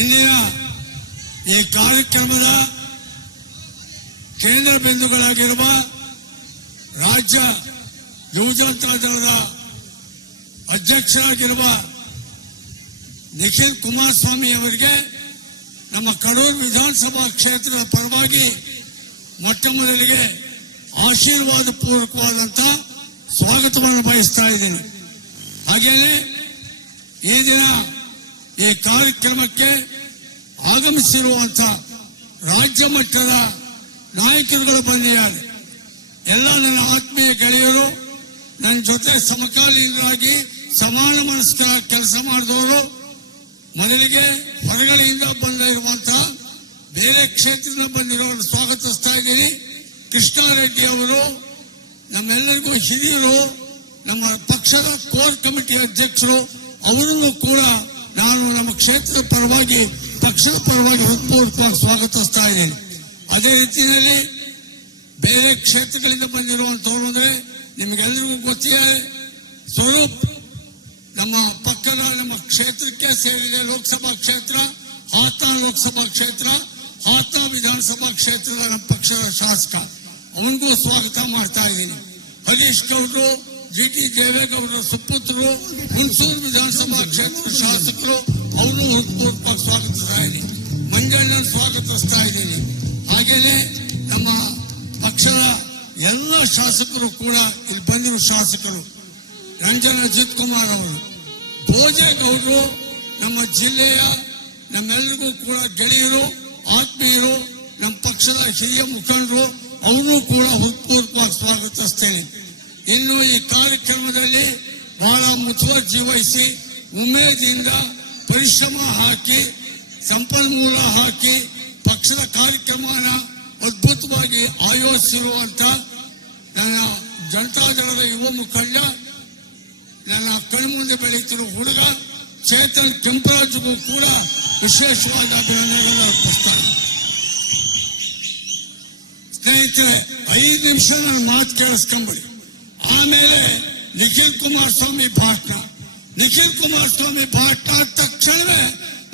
ಇಂದಿನ ಈ ಕಾರ್ಯಕ್ರಮದ ಕೇಂದ್ರ ಬಿಂದುಗಳಾಗಿರುವ ರಾಜ್ಯ ಯುವಜನತಾ ದಳದ ಅಧ್ಯಕ್ಷರಾಗಿರುವ ನಿಖಿಲ್ ಕುಮಾರಸ್ವಾಮಿ ಅವರಿಗೆ ನಮ್ಮ ಕಡೂರು ವಿಧಾನಸಭಾ ಕ್ಷೇತ್ರದ ಪರವಾಗಿ ಮೊಟ್ಟ ಮೊದಲಿಗೆ ಆಶೀರ್ವಾದ ಪೂರ್ವಕವಾದಂತಹ ಸ್ವಾಗತವನ್ನು ಬಯಸ್ತಾ ಇದ್ದೇನೆ. ಹಾಗೆಯೇ ಈ ದಿನ ಈ ಕಾರ್ಯಕ್ರಮಕ್ಕೆ ಆಗಮಿಸಿರುವಂತಹ ರಾಜ್ಯ ಮಟ್ಟದ ನಾಯಕರುಗಳು ಬಂದಿದ್ದಾರೆ. ಎಲ್ಲ ನನ್ನ ಆತ್ಮೀಯ ಗೆಳೆಯರು, ನನ್ನ ಜೊತೆ ಸಮಕಾಲೀನರಾಗಿ ಸಮಾನ ಮನಸ್ಕರ ಕೆಲಸ ಮಾಡಿದವರು, ಮೊದಲಿಗೆ ಹೊರಗಡೆಯಿಂದ ಬಂದಿರುವಂತಹ ಬೇರೆ ಕ್ಷೇತ್ರದಿಂದ ಬಂದಿರೋರು ಸ್ವಾಗತಿಸ್ತಾ ಇದ್ದೀನಿ. ಕೃಷ್ಣಾರೆಡ್ಡಿ ಅವರು ನಮ್ಮೆಲ್ಲರಿಗೂ ಹಿರಿಯರು, ನಮ್ಮ ಪಕ್ಷದ ಕೋರ್ ಕಮಿಟಿ ಅಧ್ಯಕ್ಷರು, ಅವರನ್ನು ಕೂಡ ನಾನು ನಮ್ಮ ಕ್ಷೇತ್ರದ ಪರವಾಗಿ ಪಕ್ಷದ ಪರವಾಗಿ ಹೃತ್ಪೂರ್ವಕವಾಗಿ ಸ್ವಾಗತಿಸ್ತಾ ಇದ್ದೇನೆ. ಅದೇ ರೀತಿಯಲ್ಲಿ ಬೇರೆ ಕ್ಷೇತ್ರಗಳಿಂದ ಬಂದಿರುವಂತವರು ಅಂದ್ರೆ ನಿಮಗೆಲ್ಲರಿಗೂ ಗೊತ್ತಿದೆ. ಸ್ವರೂಪ್ ನಮ್ಮ ಪಕ್ಕದ ನಮ್ಮ ಕ್ಷೇತ್ರಕ್ಕೆ ಸೇರಿದೆ ಲೋಕಸಭಾ ಕ್ಷೇತ್ರ, ಹಾಸನ ಲೋಕಸಭಾ ಕ್ಷೇತ್ರ, ಹಾಸನ ವಿಧಾನಸಭಾ ಕ್ಷೇತ್ರದ ನಮ್ಮ ಪಕ್ಷದ ಶಾಸಕ, ಅವನಿಗೂ ಸ್ವಾಗತ ಮಾಡ್ತಾ ಇದ್ದೀನಿ. ಹರೀಶ್ ಗೌಡ್ರು, ಜಿಟಿ ದೇವೇಗೌಡರ ಸುಪುತ್ರರು, ಹುಣಸೂರು ವಿಧಾನಸಭಾ ಕ್ಷೇತ್ರದ ಶಾಸಕರು, ಅವರು ಹೃತ್ಪೂರ್ವಕವಾಗಿ ಸ್ವಾಗತಿಸ್ತಾ ಇದ್ದೀನಿ. ಮಂಜಣ್ಣ ಸ್ವಾಗತಿಸ್ತಾ ಇದ್ದೀನಿ. ಹಾಗೇನೆ ನಮ್ಮ ಪಕ್ಷದ ಎಲ್ಲ ಶಾಸಕರು ಕೂಡ ಇಲ್ಲಿ ಬಂದಿರೋ ಶಾಸಕರು, ರಂಜನ್ ಅಜಿತ್ ಕುಮಾರ್ ಅವರು, ಭೋಜೇಗೌಡರು, ನಮ್ಮ ಜಿಲ್ಲೆಯ ನಮ್ಮೆಲ್ಲರಿಗೂ ಕೂಡ ಗೆಳೆಯರು, ಆತ್ಮೀಯರು, ನಮ್ಮ ಪಕ್ಷದ ಹಿರಿಯ ಮುಖಂಡರು, ಅವರೂ ಕೂಡ ಹೃತ್ಪೂರ್ವಕವಾಗಿ ಸ್ವಾಗತಿಸ್ತೇನೆ. ಇನ್ನು ಈ ಕಾರ್ಯಕ್ರಮದಲ್ಲಿ ಬಹಳ ಮುತುವರ್ಜಿ ವಹಿಸಿ ಉಮೇದಿನಿಂದ ಪರಿಶ್ರಮ ಹಾಕಿ ಸಂಪನ್ಮೂಲ ಹಾಕಿ ಪಕ್ಷದ ಕಾರ್ಯಕ್ರಮನ ಅದ್ಭುತವಾಗಿ ಆಯೋಜಿಸಿರುವಂತ ನನ್ನ ಜನತಾದಳದ ಯುವ ಮುಖಂಡ, ನನ್ನ ಕಣ್ಮುಂದೆ ಬೆಳೆಯುತ್ತಿರುವ ಹುಡುಗ ಚೇತನ್ ಕೆಂಪರಾಜ್ಗೂ ಕೂಡ ವಿಶೇಷವಾದ ಅಭಿನಂದನೆಗಳನ್ನು ಅರ್ಪಿಸ್ತಾರೆ. ಸ್ನೇಹಿತರೆ, 5 ನಿಮಿಷ ನನ್ನ ಮಾತು ಕೇಳಿಸ್ಕೊಂಬಿಡಿ. ಆಮೇಲೆ ನಿಖಿಲ್ ಕುಮಾರಸ್ವಾಮಿ ಭಾಷಣ. ನಿಖಿಲ್ ಕುಮಾರಸ್ವಾಮಿ ಭಾಷಣ ಆದ ತಕ್ಷಣವೇ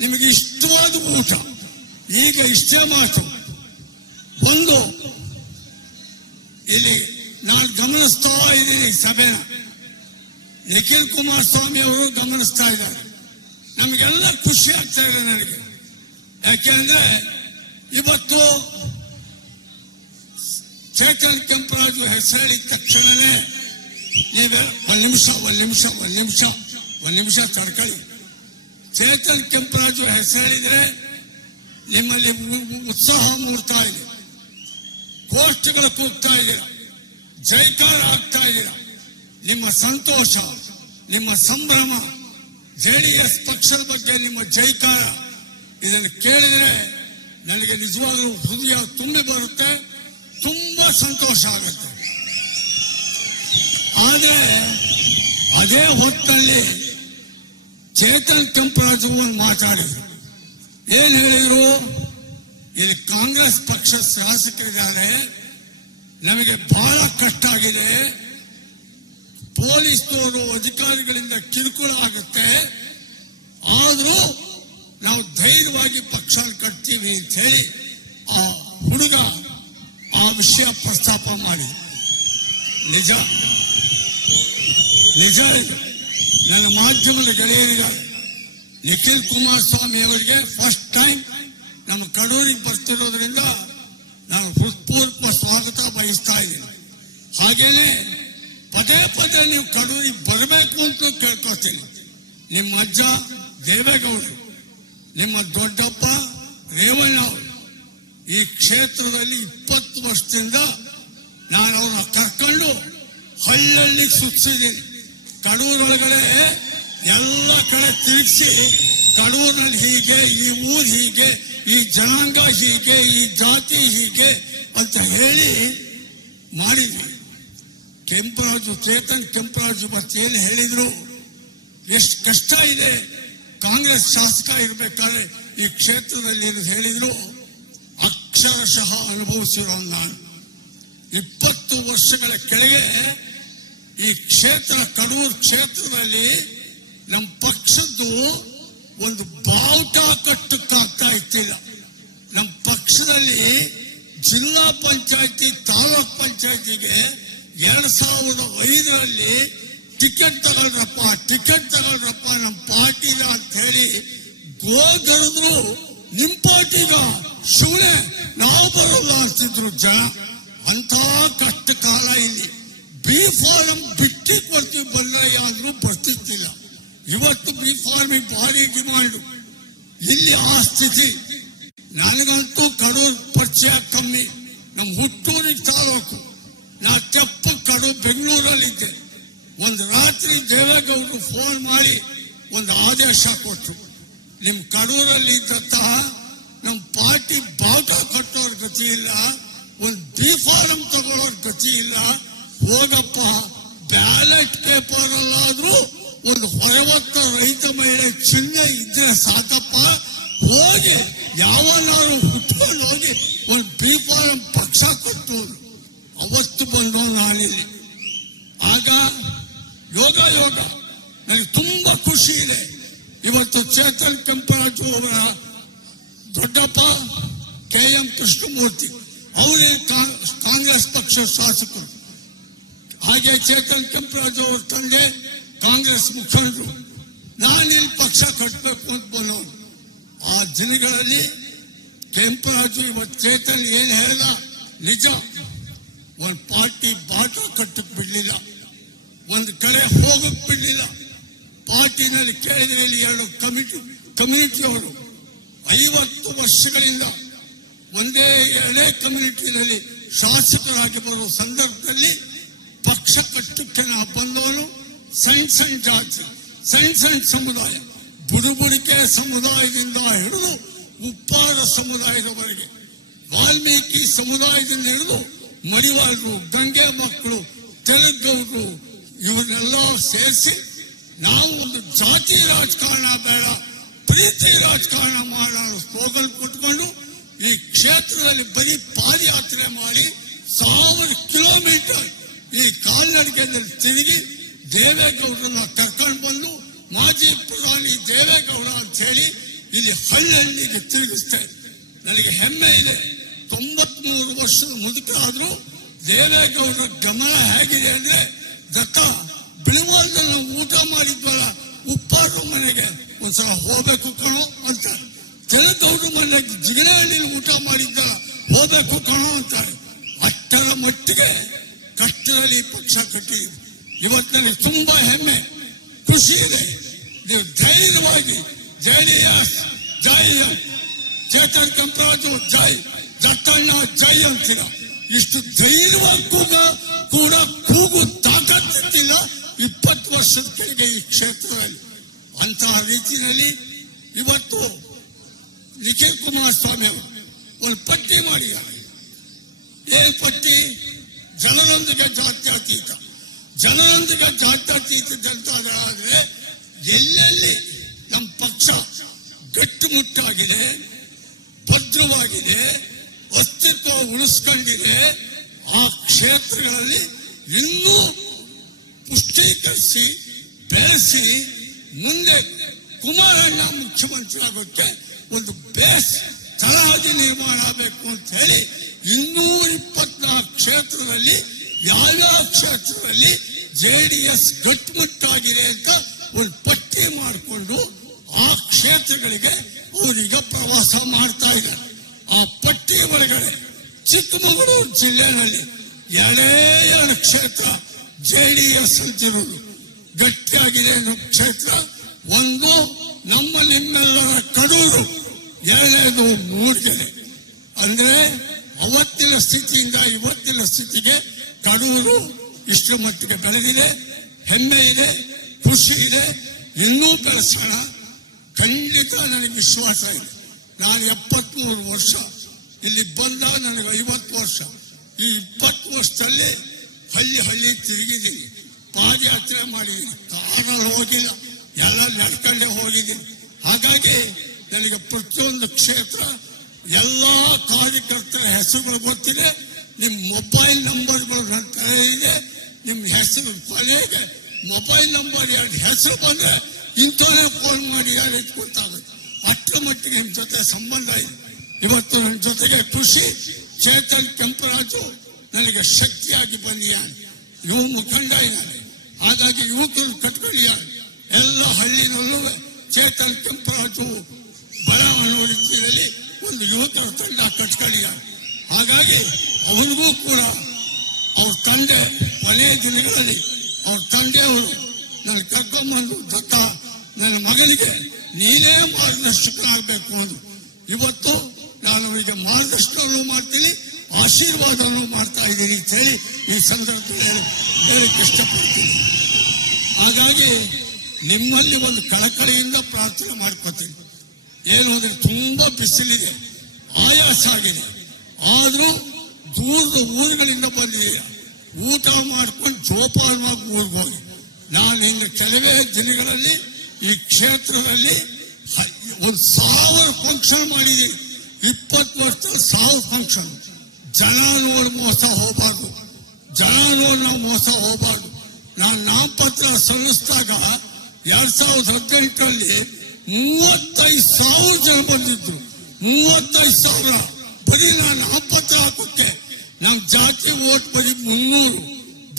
ನಿಮಗೆ ಇಷ್ಟವಾದ ಊಟ. ಈಗ ಇಷ್ಟೇ ಮಾತು. ಒಂದು, ಇಲ್ಲಿ ನಾನು ಗಮನಿಸ್ತಾ ಇದ್ದೀನಿ ಸಭೆನ, ನಿಖಿಲ್ ಕುಮಾರಸ್ವಾಮಿ ಅವರು ಗಮನಿಸ್ತಾ ಇದ್ದಾರೆ. ನಮಗೆಲ್ಲ ಖುಷಿ ಆಗ್ತಾ ಇದೆ ನನಗೆ. ಯಾಕೆಂದ್ರೆ ಇವತ್ತು ಚೇತನ್ ಕೆಂಪರಾಜು ಹೆಸರಿದ ತಕ್ಷಣನೇ ನೀವೇ ಒಂದ್ ನಿಮಿಷ ತಡ್ಕೊಳ್ಳಿ. ಚೇತನ್ ಕೆಂಪರಾಜು ಹೆಸರಿದ್ರೆ ನಿಮ್ಮಲ್ಲಿ ಉತ್ಸಾಹ ಮೂಡ್ತಾ ಇದೆ, ಗೋಷ್ಠಿಗಳು ಕೂಗ್ತಾ ಇದ್ದೀರಾ, ಜೈಕಾರ ಆಗ್ತಾ ಇದ್ದೀರಾ. ನಿಮ್ಮ ಸಂತೋಷ, ನಿಮ್ಮ ಸಂಭ್ರಮ, ಜೆಡಿಎಸ್ ಪಕ್ಷದ ಬಗ್ಗೆ ನಿಮ್ಮ ಜೈಕಾರ, ಇದನ್ನು ಕೇಳಿದ್ರೆ ನನಗೆ ನಿಜವಾಗ್ಲೂ ಹೃದಯ ತುಂಬಿ ಬರುತ್ತೆ, ತುಂಬಾ ಸಂತೋಷ ಆಗುತ್ತೆ. ಆದ್ರೆ ಅದೇ ಹೊತ್ತಲ್ಲಿ ಚೇತನ್ ಕೆಂಪರಾಜು ಒಂದು ಮಾತಾಡಿದ್ರು. ಏನ್ ಹೇಳಿದ್ರು? ಇಲ್ಲಿ ಕಾಂಗ್ರೆಸ್ ಪಕ್ಷ ಶಾಸಕರಿದ್ದಾರೆ, ನಮಗೆ ಬಹಳ ಕಷ್ಟ ಆಗಿದೆ, ಪೊಲೀಸ್ನವರು ಅಧಿಕಾರಿಗಳಿಂದ ಕಿರುಕುಳ ಆಗುತ್ತೆ, ಆದ್ರೂ ನಾವು ಧೈರ್ಯವಾಗಿ ಪಕ್ಷ ಕಟ್ತೀವಿ ಅಂತ ಹೇಳಿ ಆ ಹುಡುಗ ಆ ವಿಷಯ ಪ್ರಸ್ತಾಪ ಮಾಡಿ. ನಿಜ ನನ್ನ ಮಾಧ್ಯಮದ ಗೆಳೆಯರಿದ್ದಾರೆ. ನಿಖಿಲ್ ಕುಮಾರಸ್ವಾಮಿ ಅವರಿಗೆ ಫಸ್ಟ್ ಟೈಮ್ ನಮ್ಮ ಕಡೂರಿಗೆ ಬರ್ತಿರೋದ್ರಿಂದ ನಾನು ಹೃತ್ಪೂರ್ವಕ ಸ್ವಾಗತ ಬಯಸ್ತಾ ಇದ್ದೀನಿ. ಹಾಗೇನೆ ಪದೇ ಪದೇ ನೀವು ಕಡೂರಿಗೆ ಬರಬೇಕು ಅಂತ ಕೇಳ್ಕೊತೀನಿ. ನಿಮ್ಮ ಅಜ್ಜ ದೇವೇಗೌಡರು, ನಿಮ್ಮ ದೊಡ್ಡಪ್ಪ ರೇವಣ್ಣ ಅವರು ಈ ಕ್ಷೇತ್ರದಲ್ಲಿ 20 ವರ್ಷದಿಂದ ನಾನು ಅವ್ರನ್ನ ಕರ್ಕೊಂಡು ಹಳ್ಳಿ ಸುತ್ತಿದ್ದೀನಿ. ಕಡೂರೊಳಗಡೆ ಎಲ್ಲ ಕಡೆ ತಿರುಗಿಸಿ ಕಡೂರಿನಲ್ಲಿ ಹೀಗೆ, ಈ ಊರು ಹೀಗೆ, ಈ ಜನಾಂಗ ಹೀಗೆ, ಈ ಜಾತಿ ಹೀಗೆ ಅಂತ ಹೇಳಿ ಮಾಡಿದ್ವಿ. ಕೆಂಪರಾಜು, ಚೇತನ್ ಕೆಂಪರಾಜು ಮತ್ತೆ ಏನು ಹೇಳಿದ್ರು, ಎಷ್ಟು ಕಷ್ಟ ಇದೆ ಕಾಂಗ್ರೆಸ್ ಶಾಸಕ ಇರಬೇಕಾದ್ರೆ ಈ ಕ್ಷೇತ್ರದಲ್ಲಿ ಹೇಳಿದ್ರು ಅಕ್ಷರಶಃ ಅನುಭವಿಸಿರೋ ನಾನು 20 ವರ್ಷಗಳ ಕೆಳಗೆ ಈ ಕ್ಷೇತ್ರ ಕಡೂರು ಕ್ಷೇತ್ರದಲ್ಲಿ ನಮ್ಮ ಪಕ್ಷದ್ದು ಒಂದು ಬಾವುಟ ಕಟ್ಟಕ್ಕಾಗ್ತಾ ಇತ್ತಿಲ್ಲ. ನಮ್ಮ ಪಕ್ಷದಲ್ಲಿ ಜಿಲ್ಲಾ ಪಂಚಾಯತಿ ತಾಲೂಕ್ ಪಂಚಾಯತಿಗೆ 2005ರಲ್ಲಿ ಟಿಕೆಟ್ ತಗೊಳ್ರಪ್ಪ ನಮ್ಮ ಪಾರ್ಟಿಗ ಅಂತ ಹೇಳಿ ಗೋಗರೆದ್ರು. ನಿಮ್ ಪಾರ್ಟಿಗ ಶಿವನೇ ನಾವು ಬರೋಲ್ಲ ಅಂತಿದ್ರು ಜನ. ಅಂತ ಕಷ್ಟ ಕಾಲ ಇಲ್ಲಿ. ಬಿ ಫಾರಂ ಬಿಟ್ಟಿ ಕೊಡ್ತೀವಿ ಬಲ್ಲಯ್ಯ ಅಂದ್ರೂ ಬರ್ತಿದ್ದಿಲ್ಲ. ಇವತ್ತು ಬಿ ಫಾರ್ಮಿಗೆ ಭಾರಿ ಡಿಮಾಂಡು. ಇಲ್ಲಿ ಆ ಸ್ಥಿತಿ. ನನಗಂತೂ ಕಡೂರು ಪರಿಚಯ ಕಮ್ಮಿ. ನಮ್ಮ ಹುಟ್ಟೂರಿಗೆ ತಾಲೂಕು. ನಾ ತೆಪ್ಪ ಕಡೂರು ಬೆಂಗಳೂರಲ್ಲಿದ್ದೆ. ಒಂದು ರಾತ್ರಿ ದೇವೇಗೌಡರು ಫೋನ್ ಮಾಡಿ ಒಂದು ಆದೇಶ ಕೊಟ್ಟರು. ನಿಮ್ ಕಡೂರಲ್ಲಿ ಇದ್ದಂತಹ ನಮ್ಮ ಪಾರ್ಟಿ ಬಾವುಟ ಕಟ್ಟೋರ್ ಗತಿ ಇಲ್ಲ, ಒಂದು ಬಿ ಫಾರಂ ತಗೊಳ್ಳೋರ್ ಗತಿ ಇಲ್ಲ. ಹೋಗಪ್ಪ, ಬ್ಯಾಲೆಟ್ ಪೇಪರ್ ಅಲ್ಲಾದ್ರೂ ಒಂದು ಹೊರವತ್ತ ರೈತ ಮಹಿಳೆ ಚಿಹ್ನೆ ಇದ್ರೆ ಸಾಕಪ್ಪ. ಹೋಗಿ ಯಾವನಾರು ಹುಟ್ಕೊಂಡು ಹೋಗಿ ಒಂದು ಬಿ ಫಾರಂ ಪಕ್ಷ ಕಟ್ಟು. ಅವತ್ತು ಬಂದೋ ನಾನಿಲ್ಲಿ. ಆಗ ಯೋಗ ನನಗೆ ತುಂಬಾ ಖುಷಿ ಇದೆ. ಇವತ್ತು ಚೇತನ್ ಕೆಂಪರಾಜು ಅವರ ದೊಡ್ಡಪ್ಪ KM ಕೃಷ್ಣಮೂರ್ತಿ ಅವರೇ ಕಾಂಗ್ರೆಸ್ ಪಕ್ಷ ಶಾಸಕರು. ಹಾಗೆ ಚೇತನ್ ಕೆಂಪರಾಜು ಅವರ ತಂದೆ ಕಾಂಗ್ರೆಸ್ ಮುಖಂಡರು. ನಾನಿಲ್ಲಿ ಪಕ್ಷ ಕಟ್ಟಬೇಕು ಅಂತ ಬಂದವನು. ಆ ದಿನಗಳಲ್ಲಿ ಕೆಂಪರಾಜು ಇವತ್ತು ಚೇತನ್ ಏನ್ ಹೇಳ್ದ ನಿಜ. ಒಂದು ಪಾರ್ಟಿ ಬಾಟ ಕಟ್ಟಕ್ ಬಿಡ್ಲಿಲ್ಲ, ಒಂದು ಕಡೆ ಹೋಗಕ್ ಬಿಡ್ಲಿಲ್ಲ. ಪಾರ್ಟಿನಲ್ಲಿ ಕೇಳಿದ್ರೆ ಇಲ್ಲಿ 2 ಕಮ್ಯುನಿಟಿಯವರು 50 ವರ್ಷಗಳಿಂದ ಒಂದೇ ಎರಡೇ ಕಮ್ಯುನಿಟಿನಲ್ಲಿ ಶಾಸಕರಾಗಿ ಬರುವ ಸಂದರ್ಭದಲ್ಲಿ ಪಕ್ಷ ಕಟ್ಟಕ್ಕೆ ನಾ ಬಂದವನು. ಸಣ್ಣ ಜಾತಿ, ಸಣ್ಣ ಸಮುದಾಯ, ಬುಡುಬುಡಿಕೆ ಸಮುದಾಯದಿಂದ ಹಿಡಿದು ಉಪ್ಪಾರ ಸಮುದಾಯದವರೆಗೆ, ವಾಲ್ಮೀಕಿ ಸಮುದಾಯದಿಂದ ಹಿಡಿದು ಮಡಿವಾಳರು, ಗಂಗೆ ಮಕ್ಕಳು, ತೆಲುಗವರು, ಇವನ್ನೆಲ್ಲ ಸೇರಿಸಿ ನಾವು ಒಂದು ಜಾತಿ ರಾಜಕಾರಣ ಬೇಡ, ಪ್ರೀತಿ ರಾಜಕಾರಣ ಮಾಡೋಣ ಸ್ಲೋಗನ್ ಕೊಟ್ಕೊಂಡು ಈ ಕ್ಷೇತ್ರದಲ್ಲಿ ಬರೀ ಪಾದಯಾತ್ರೆ ಮಾಡಿ 1000 ಕಿಲೋಮೀಟರ್ ಈ ಕಾಲ್ನಡಿಗೆಯಲ್ಲಿ ತಿರುಗಿ ದೇವೇಗೌಡರನ್ನ ಕರ್ಕೊಂಡು ಬಂದು ಮಾಜಿ ಪ್ರಧಾನಿ ದೇವೇಗೌಡ ಅಂತ ಹೇಳಿ ಇಲ್ಲಿ ಹಳ್ಳಿಗೆ ತಿರುಗಿಸ್ತೆ. ನನಗೆ ಹೆಮ್ಮೆ ಇದೆ. 93 ವರ್ಷದ ಮುದುಕರಾದ್ರೂ ದೇವೇಗೌಡರ ಗಮನ ಹೇಗಿದೆ ಅಂದ್ರೆ, ದತ್ತ ಬಿಳಿವಾಲ್ದಲ್ಲಿ ನಾವು ಊಟ ಮಾಡಿದ್ವಲ್ಲ ಉಪ್ಪಾರು ಮನೆಗೆ ಒಂದ್ಸಲ ಹೋಗ್ಬೇಕು ಕಣೋ ಅಂತಾರೆ. ತೆಲುಗೌಡ್ರ ಮನೆಗೆ ಜಿಗನಹಳ್ಳಿಲಿ ಊಟ ಮಾಡಿದ್ದಲ್ಲ ಹೋಗ್ಬೇಕು ಕಣೋ ಅಂತಾರೆ. ಅಷ್ಟರ ಮಟ್ಟಿಗೆ ಕಷ್ಟದಲ್ಲಿ ಪಕ್ಷ ಕಟ್ಟಿದ್ದೀವಿ. ಇವತ್ತು ನನಗೆ ತುಂಬಾ ಹೆಮ್ಮೆ, ಖುಷಿ ಇದೆ. ನೀವು ಧೈರ್ಯವಾಗಿ JDS ಜೈ, ಚೇತನ್ ಕೆಂಪರಾಜು ಜೈ, ದತ್ತಣ್ಣ ಜೈ ಅಂತೀರ. ಇಷ್ಟು ಧೈರ್ಯವಾಗಿ ಕೂಡ ಕೂಗು ತಾಕತ್ತಿಲ್ಲ 20 ವರ್ಷದ ಕೆಳಗೆ ಈ ಕ್ಷೇತ್ರದಲ್ಲಿ. ಅಂತಹ ರೀತಿಯಲ್ಲಿ ಇವತ್ತು ನಿಖಿಲ್ ಕುಮಾರಸ್ವಾಮಿ ಅವರು ಒಂದು ಪಟ್ಟಿ ಮಾಡಿದ್ದಾರೆ. ಏನ್ ಪಟ್ಟಿ? ಜನರೊಂದಿಗೆ ಜಾತ್ಯತೀತ. ಜನರೊಂದಿಗೆ ಜಾತ್ಯತೀತ ಜನತಾದಳ ಎಲ್ಲೆಲ್ಲಿ ನಮ್ಮ ಪಕ್ಷ ಗಟ್ಟುಮುಟ್ಟಾಗಿದೆ, ಭದ್ರವಾಗಿದೆ, ಅಸ್ತಿತ್ವ ಉಳಿಸ್ಕೊಂಡಿದೆ, ಆ ಕ್ಷೇತ್ರಗಳಲ್ಲಿ ಇನ್ನೂ ಪುಷ್ಟೀಕರಿಸಿ ಬೆಳೆಸಿ ಮುಂದೆ ಕುಮಾರಣ್ಣ ಮುಖ್ಯಮಂತ್ರಿ ಆಗೋಕ್ಕೆ ಒಂದು ಬೇಸ್ ತಳಹದಿ ನಿರ್ಮಾಣ ಆಗಬೇಕು ಅಂತ ಹೇಳಿ 224 ಕ್ಷೇತ್ರದಲ್ಲಿ ಯಾವ್ಯಾವ ಕ್ಷೇತ್ರದಲ್ಲಿ JDS ಗಟ್ಟುಮುಟ್ಟಾಗಿದೆ ಅಂತ ಒಂದು ಪಟ್ಟಿ ಮಾಡಿಕೊಂಡು ಆ ಕ್ಷೇತ್ರಗಳಿಗೆ ಅವರೀಗ ಪ್ರವಾಸ ಮಾಡ್ತಾ ಇದ್ದಾರೆ. ಆ ಪಟ್ಟಿ ಒಳಗಡೆ ಚಿಕ್ಕಮಗಳೂರು ಜಿಲ್ಲೆಯಲ್ಲಿ 2 ಕ್ಷೇತ್ರ JDS ಅಂತಿರುವುದು ಗಟ್ಟಿಯಾಗಿದೆ. ನಮ್ಮ ಕ್ಷೇತ್ರ ಒಂದು ನಮ್ಮ ನಿಮ್ಮೆಲ್ಲರ ಕಡೂರು, 2ನೇದು ಮೂಡಿಗೆರೆ. ಅಂದ್ರೆ ಅವತ್ತಿನ ಸ್ಥಿತಿಯಿಂದ ಇವತ್ತಿನ ಸ್ಥಿತಿಗೆ ಕಡೂರು ಇಷ್ಟರ ಮಟ್ಟಿಗೆ ಬೆಳೆದಿದೆ. ಹೆಮ್ಮೆ ಇದೆ, ಖುಷಿ ಇದೆ. ಇನ್ನೂ ಬೆಳೆಸೋಣ. ಖಂಡಿತ ನನಗೆ ವಿಶ್ವಾಸ ಇದೆ. ನಾನು 73 ವರ್ಷ ಇಲ್ಲಿ ಬಂದಾಗ ನನಗೆ 50 ವರ್ಷ. ಈ 20 ವರ್ಷದಲ್ಲಿ ಹಳ್ಳಿ ತಿರುಗಿದ್ದೀನಿ, ಪಾದಯಾತ್ರೆ ಮಾಡಿದ್ದೀನಿ, ಕಾರಲ್ಲಿ ಹೋಗಿಲ್ಲ, ಎಲ್ಲ ನಡ್ಕೊಂಡೇ ಹೋಗಿದ್ದೀನಿ. ಹಾಗಾಗಿ ನನಗೆ ಪ್ರತಿಯೊಂದು ಕ್ಷೇತ್ರ ಎಲ್ಲಾ ಕಾರ್ಯಕರ್ತರ ಹೆಸರುಗಳು ಗೊತ್ತಿದೆ. ನಿಮ್ಮ ಮೊಬೈಲ್ ನಂಬರ್ಗಳು ನನ್ನ ತಲೆ ಇದೆ. ನಿಮ್ಮ ಹೆಸರು ಕೊನೆಗೆ ಮೊಬೈಲ್ ನಂಬರ್ 2 ಹೆಸರು ಬಂದ್ರೆ ಇಂಥವೇ ಫೋನ್ ಮಾಡಿ ಯಾರು ಗೊತ್ತಾಗುತ್ತೆ. ಅಷ್ಟರ ಮಟ್ಟಿಗೆ ನಿಮ್ಮ ಜೊತೆ ಸಂಬಂಧ ಇದೆ. ಇವತ್ತು ನನ್ನ ಜೊತೆಗೆ ಖುಷಿ ಚೇತನ್ ಕೆಂಪರಾಜು ನನಗೆ ಶಕ್ತಿಯಾಗಿ ಬಂದಿಯಾನೆ. ಯುವ ಮುಖಂಡ ಇದ್ದಾನೆ. ಹಾಗಾಗಿ ಯುವಕರು ಕಟ್ಕೊಂಡಿಯಾನೆ. ಎಲ್ಲ ಹಳ್ಳಿನಲ್ಲೂ ಚೇತನ್ ಕೆಂಪರಾಜು ಬರ ಅನ್ನೋ ರೀತಿಯಲ್ಲಿ ಒಂದು ಯುವಕರ ತಂಡ ಕಟ್ಕೊಂಡಿಯಾನೆ. ಹಾಗಾಗಿ ಅವನಿಗೂ ಕೂಡ ಅವ್ರ ತಂದೆ ಕೊನೆಯ ದಿನಗಳಲ್ಲಿ ಅವ್ರ ತಂದೆಯವರು ನನ್ನ ಕರ್ಕೊಂಡ್ಬಂದು ದತ್ತ ನನ್ನ ಮಗನಿಗೆ ನೀನೇ ಮಾರ್ಗದರ್ಶಕನಾಗಬೇಕು ಅಂದ್ರು. ಇವತ್ತು ನಾನು ಅವರಿಗೆ ಮಾರ್ಗದರ್ಶನವನ್ನು ಮಾಡ್ತೀನಿ, ಆಶೀರ್ವಾದವನ್ನು ಮಾಡ್ತಾ ಇದ್ದೀನಿ ಅಂತ ಹೇಳಿ ಈ ಸಂದರ್ಭದಲ್ಲಿ ಹೇಳಕ್ಕೆ ಇಷ್ಟಪಡ್ತೀನಿ. ಹಾಗಾಗಿ ನಿಮ್ಮಲ್ಲಿ ಒಂದು ಕಳಕಳಿಯಿಂದ ಪ್ರಾರ್ಥನೆ ಮಾಡ್ಕೋತೀನಿ. ಏನು ಅಂದ್ರೆ ತುಂಬಾ ಬಿಸಿಲಿದೆ, ಆಯಾಸ ಆಗಿದೆ. ಆದ್ರೂ ದೂರದ ಊರುಗಳಿಂದ ಬಂದಿದ್ದೀರ. ಊಟ ಮಾಡ್ಕೊಂಡು ಜೋಪಾನವಾಗಿ ಊರಿಗೆ ಹೋಗಿ. ನಾನು ಇನ್ನು ಕೆಲವೇ ದಿನಗಳಲ್ಲಿ ಈ ಕ್ಷೇತ್ರದಲ್ಲಿ 1000 ಫಂಕ್ಷನ್ ಮಾಡಿದ್ದೀನಿ. 20 ವರ್ಷದಲ್ಲಿ 1000 ಫಂಕ್ಷನ್. ಜನ ನೋಡಿ ಮೋಸ ಹೋಗಬಾರ್ದು, ಜನ ನೋಡಿ ನಾವು ಮೋಸ ಹೋಗಬಾರ್ದು. ನಾನು ನಾಮಪತ್ರ ಸಲ್ಲಿಸಿದಾಗ 2018ರಲ್ಲಿ 35,000 ಜನ ಬಂದಿದ್ರು. 35,000 ಬರೀ ನಾನು ನಾಮಪತ್ರ ಹಾಕೋಕ್ಕೆ. ನಮ್ ಜಾತಿ ಓಟ್ ಬರೀ 300,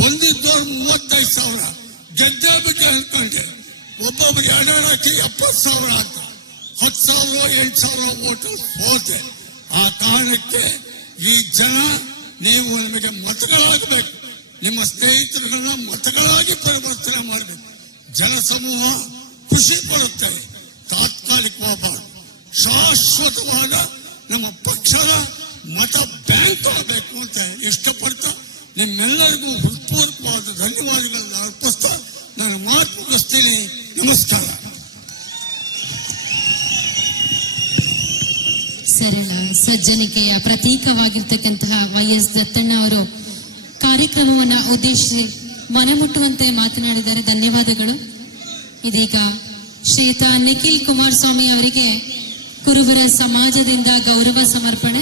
ಬಂದಿದ್ದವ್ರು 35,000. ಗೆದ್ದೆ ಬಿಟ್ಟೆ ಅನ್ಕೊಂಡೆ. ಒಬ್ಬೊಬ್ರಿಗೆ 2 ಹಾಕಿ 70,000 ಅಂತ 10,000 8,000 ಓಟ್ ಹೋದೆ. ಆ ಕಾರಣಕ್ಕೆ ಈ ಜನ ನೀವು ನಿಮಗೆ ಮತಗಳಾಗಬೇಕು. ನಿಮ್ಮ ಸ್ನೇಹಿತರುಗಳನ್ನ ಮತಗಳಾಗಿ ಪರಿವರ್ತನೆ ಮಾಡಬೇಕು. ಜನಸಮೂಹ ಖುಷಿ ಪಡುತ್ತೇವೆ. ತಾತ್ಕಾಲಿಕವಾಗಬಾರದು. ಶಾಶ್ವತವಾದ ನಮ್ಮ ಪಕ್ಷದ ಮತ ಬ್ಯಾಂಕ್ ಆಗಬೇಕು ಅಂತ ಇಷ್ಟಪಡ್ತಾ ನಿಮ್ಮೆಲ್ಲರಿಗೂ ಹೃತ್ಪೂರ್ವಕವಾದ ಧನ್ಯವಾದಗಳನ್ನ ಅರ್ಪಿಸ್ತಾ ನಾನು ಮಾತು ಮುಗಿಸ್ತೀನಿ. ನಮಸ್ಕಾರ. ಸರಳ ಸಜ್ಜನಿಕೆಯ ಪ್ರತೀಕವಾಗಿರ್ತಕ್ಕಂತಹ YS ದತ್ತಣ್ಣ ಅವರು ಕಾರ್ಯಕ್ರಮವನ್ನ ಉದ್ದೇಶಿಸಿ ಮನಮುಟ್ಟುವಂತೆ ಮಾತನಾಡಿದ್ದಾರೆ. ಧನ್ಯವಾದಗಳು. ಇದೀಗ ಶ್ರೀಯುತ ನಿಖಿಲ್ ಕುಮಾರಸ್ವಾಮಿ ಅವರಿಗೆ ಕುರುಬರ ಸಮಾಜದಿಂದ ಗೌರವ ಸಮರ್ಪಣೆ.